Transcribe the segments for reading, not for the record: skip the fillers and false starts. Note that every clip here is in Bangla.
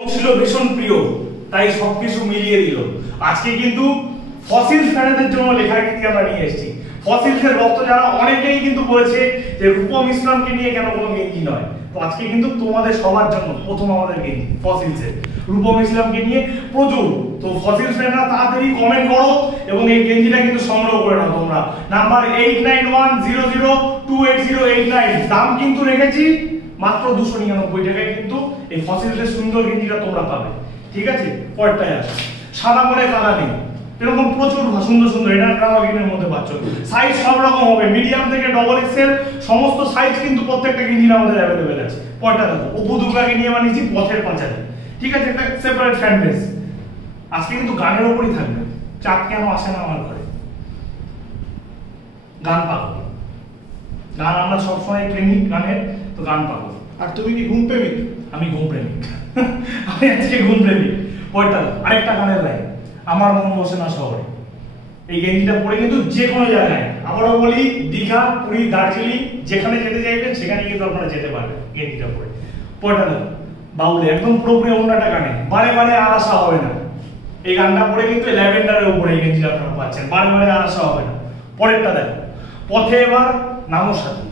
ছিল ভীষণ প্রিয়, তাই সবকিছু মিলিয়ে দিল। আজকে কিন্তু ফসিলস ফ্যানেদের জন্য লেখা কিন্তু আমরা নিয়ে এসেছি। ফসিলসের ভক্ত যারা অনেকেই কিন্তু বলেছে যে রূপম ইসলামকে নিয়ে কেন কোনো গেঞ্জি নয়, তো আজকে কিন্তু তোমাদের সবার জন্য প্রথম আমাদের গেঞ্জি ফসিলসের রূপম ইসলামকে নিয়ে প্রচুর। তো ফসিলস ফ্যানরা তাড়াতাড়ি কমেন্ট করো এবং এই গেঞ্জিটা কিন্তু সংগ্রহ করে নাও তোমরা। নাম্বার 8910028089, দাম কিন্তু রেখেছি মাত্র 299 টাকায় কিন্তু এই ফসিলসের সুন্দর গেঞ্জিটা তোমরা পাবে। ঠিক আছে, পরেরটায় আসো। সাদা করে কালা নেই, এরকম প্রচুর সুন্দর সুন্দর এটা ট্রাভাগিনের মধ্যে পাচ্ছ। সাইজ সব রকম হবে, মিডিয়াম থেকে ডবল এক্সেল সমস্ত সাইজ কিন্তু প্রত্যেকটা গেঞ্জির আমাদের অ্যাভেলেবেল আছে। পরেরটা দেখো, অপু দুর্গাকে নিয়ে বানিয়েছি পথের পাঁচালী। ঠিক আছে, একটা সেপারেট ফ্যান বেস। আজকে কিন্তু গানের উপরই থাকবে। চাঁদ কেন আসে না আমার ঘরে, গান পাগল। গান আমরা সবসময় প্রেমিক গানের, তো গান পাগল। আর তুমি কি ঘুম প্রেমিক? আমি ঘুম প্রেমিক। আমি আজকে ঘুম প্রেমিক। পরেরটা আরেকটা গানের লাইন, আমার মন বসে না শহরে। এই গেঞ্জিটা পরে কিন্তু যে কোনো জায়গায়, আবারও বলি, দীঘা, পুরী, দার্জিলিং যেখানে যেতে চাইবেন সেখানে কিন্তু আপনারা যেতে পারবেন গেঞ্জিটা পরে। পরেরটা দেখো, বাউলে একদম পুরোপুরি অন্য একটা গানে, বারে বারে আর আসা হবে না। এই গানটা পরে কিন্তু ল্যাভেন্ডারের উপরে এই গেঞ্জিটা আপনারা পাচ্ছেন, বারে বারে আর আসা হবে না। পরেরটা দেখো, পথে এবার নামো সাথী,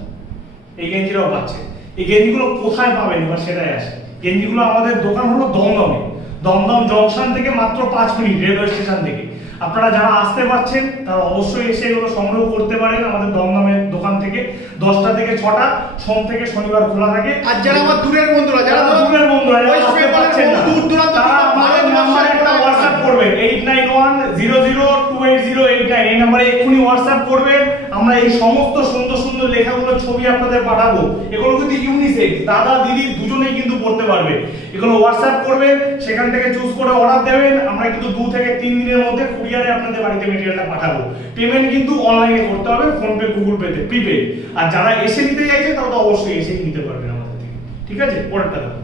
এই গেঞ্জিটাও পাচ্ছেন। এই গেঞ্জিগুলো কোথায় পাবেন এবার সেটাই আসে। গেঞ্জিগুলো আমাদের দোকান হলো দমদমে, দমদম জংশন থেকে মাত্র 5 মিনিট রেলওয়ে স্টেশন থেকে। আপনারা যারা আসতে পারছেন তারা অবশ্যই এসে এগুলো সংগ্রহ করতে পারেন আমাদের দমদমের দোকান থেকে। 10টা থেকে 6টা, সোম থেকে শনিবার খোলা থাকে। আর যারা আমার দূরের বন্ধুরা, যারা দূরের বন্ধুরা আসতে পারছেন না, দূর দূরান্ত তারা আমাদের নাম্বারে একটা হোয়াটসঅ্যাপ করবেন, 8910002889। এই নম্বরে এক্ষুনি হোয়াটসঅ্যাপ করবেন। আমরা এই সমস্ত সুন্দর সুন্দর লেখাগুলো ছবি আপনাদের পাঠাবো। এগুলো কিন্তু ইউনিসেক্স, দাদা দিদি দুজনেই কিন্তু পড়তে পারবে। এগুলো হোয়াটসঅ্যাপ করবেন, সেখান থেকে চুজ করে অর্ডার দেবেন। আমরা কিন্তু 2 থেকে 3 দিনের মধ্যে কুরিয়ারে আপনাদের বাড়িতে মেটেরিয়ালটা পাঠাবো। পেমেন্ট কিন্তু অনলাইনে করতে হবে, ফোনপে, গুগল পেতে, প্রিপেড। আর যারা এসে নিতে চাইছেন তারা তো অবশ্যই এসে নিতে পারবেন আমাদের থেকে। ঠিক আছে, পরেরটা দেখো,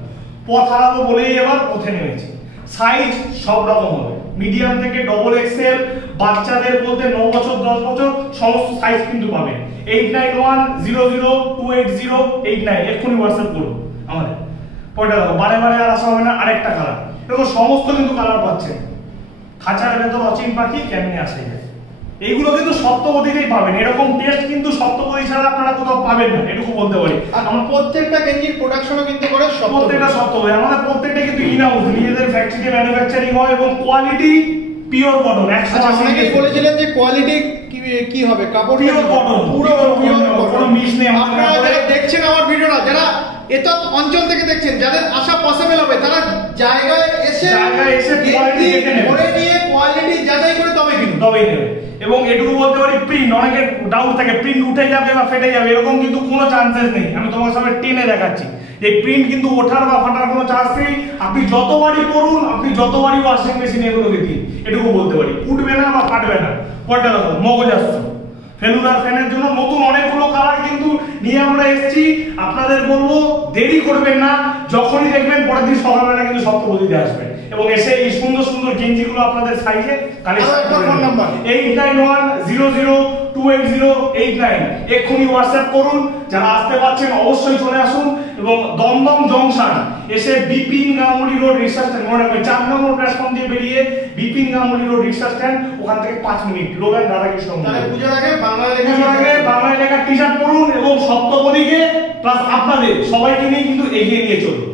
পথ হারাবো বলেই এবার পথে নেমেছি। সাইজ সব রকম হবে, মিডিয়াম থেকে ডবল এক্সেল, বাচ্চাদের বলতে 9 বছর 10 বছর সমস্ত সাইজ কিন্তু পাবেন। 8910028089 এক্ষুনি হোয়াটসঅ্যাপ করুন আমাদের। পরেরটা দেখো, বারে বারে আর আসা হবে না, আরেকটা কালার। এরকম সমস্ত কিন্তু কালার পাচ্ছেন। খাঁচার ভেতর অচিন পাখি কেমনে আসে যায়, এইগুলো কিন্তু সপ্তপদীতেই পাবেন। এরকম টেস্ট কিন্তু সপ্তপদী ছাড়া আপনারা কোথাও পাবেন না, এটুকু বলতে পারি। আর আমার প্রত্যেকটা গেঞ্জির প্রোডাকশনও কিন্তু করে প্রত্যেকটা সপ্তপদী, আমাদের প্রত্যেকটা কিন্তু ইনহাউস, নিজেদের ফ্যাক্টরিতে ম্যানুফ্যাকচারিং হয় এবং কোয়ালিটি পিওর কটন। আচ্ছা, অনেকেই বলেছিলেন যে কোয়ালিটি কি হবে, কাপড় পিওর কটন, পুরো পিওর কোনো কটন। মিক্স নেই। আপনারা যারা দেখছেন আমার ভিডিওটা, যারা এত অঞ্চল থেকে দেখছেন, যাদের আসা পসিবল হবে, তারা জায়গায় এসে কোয়ালিটি দেখে নেবেন, পরে নিয়ে কোয়ালিটি যাচাই করে তবেই নেবে। এবং এটুকু বলতে পারি, প্রিন্ট, অনেকের ডাউট থাকে প্রিন্ট উঠে যাবে বা ফেটে যাবে, এরকম কিন্তু কোনো চান্সেস নেই। আমি তোমার সামনে টেনে দেখাচ্ছি যে প্রিন্ট কিন্তু ওঠার বা ফাটার কোনো চান্স নেই। আপনি যতবারই পড়ুন, আপনি যতবারই ওয়াশিং মেশিনে এগুলোকে দিন, এটুকু বলতে পারি, উঠবে না বা ফাটবে না। পরটা দেখো, মগজ আসছে ফেলুদার ফ্যানের জন্য নতুন অনেকগুলো কালার কিন্তু নিয়ে আমরা এসেছি। আপনাদের বলবো দেরি করবেন না, যখনই দেখবেন পরের দিন সকালবেলা কিন্তু সপ্তপদীতে আসবেন এবং এসে এই সুন্দর সুন্দর গেঞ্জিগুলো আপনাদের সাইজে কালেকশন করুন। ফোন নাম্বার 8910028089 এক্ষুনি হোয়াটসঅ্যাপ করুন। যারা আসতে পারছেন অবশ্যই চলে আসুন এবং দমদম জংশন এসে বিপিন গাঙ্গুলি রোড রিক্সা স্ট্যান্ড, মনে রাখবেন 4 নম্বর প্ল্যাটফর্ম দিয়ে বেরিয়ে বিপিন গাঙ্গুলি রোড রিক্সা স্ট্যান্ড, ওখান থেকে 5 মিনিট, লোগান রাধাকৃষ্ণ। তাহলে পুজোর আগে বাংলা লেখা টি-শার্ট পরুন এবং সপ্তপদীকে প্লাস আপনাদের সবাইকে নিয়ে কিন্তু এগিয়ে নিয়ে চলুন।